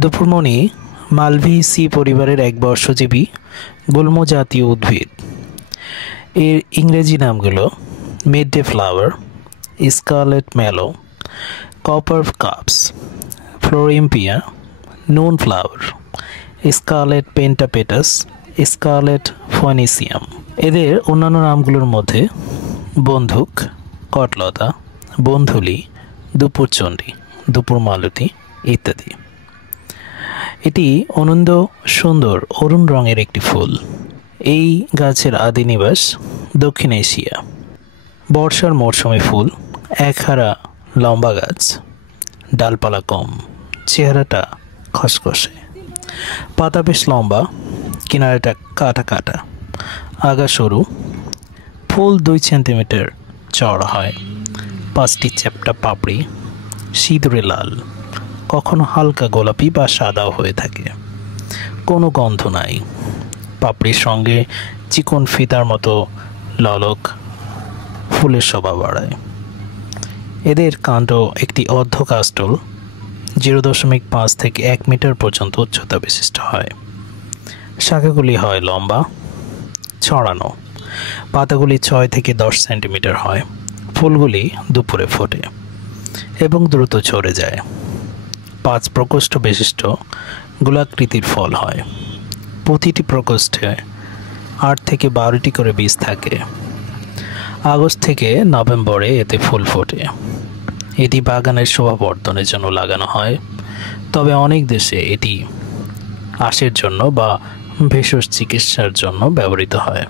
দুপুরমণি মালভিসি পরিবারের এক বর্ষজীবী গুল্ম জাতীয় উদ্ভিদ। এর ইংরেজি নামগুলো midday flower, scarlet mallow, copper cups, ফ্লোরিম্পিয়া, noon flower, scarlet pentapetes, scarlet phoenicium. এদের অন্যান্য নামগুলোর মধ্যে বন্দুক, কটলতা, বন্ধুলি, দুপুরচণ্ডী, দুপুর মালতী ইত্যাদি। এটি অনন্ত সুন্দর অরুণ রঙের একটি ফুল। এই গাছের আদি নিবাস দক্ষিণ এশিয়া। বর্ষার মরশুমে ফুল, একহারা লম্বা গাছ, ডালপালা কম, চেহারাটা খসখসে, পাতা বেশ লম্বা, কিনারাটা কাটা কাটা, আগা সরু, ফুল 2 সেন্টিমিটার চওড়া হয়, 5টি চ্যাপ্টা পাপড়ি, সিঁদুরে লাল, কখনো হালকা গোলাপি বা সাদাও হয়ে থাকে। কোনো গন্ধ নাই। পাপড়ির সঙ্গে চিকন ফিতার মতো ললক ফুলের শোভা বাড়ায়। এদের কাণ্ড একটি অর্ধকাষ্টল, 0.5 থেকে 1 মিটার পর্যন্ত উচ্চতা বিশিষ্ট হয়। শাখাগুলি হয় লম্বা, ছড়ানো। পাতাগুলি 6 থেকে 10 সেন্টিমিটার হয়। ফুলগুলি দুপুরে ফোটে এবং দ্রুত ঝরে যায়। 5 প্রকোষ্ঠ বিশিষ্ট গোলাকৃতির ফল হয়। প্রতিটি প্রকোষ্ঠে 8 থেকে 12টি করে বীজ থাকে। আগস্ট থেকে নভেম্বরে এতে ফুল ফোটে। এটি বাগানের শোভাবর্ধনের জন্য লাগানো হয়, তবে অনেক দেশে এটি আঁশের জন্য বা ভেষজ চিকিৎসার জন্য ব্যবহৃত হয়।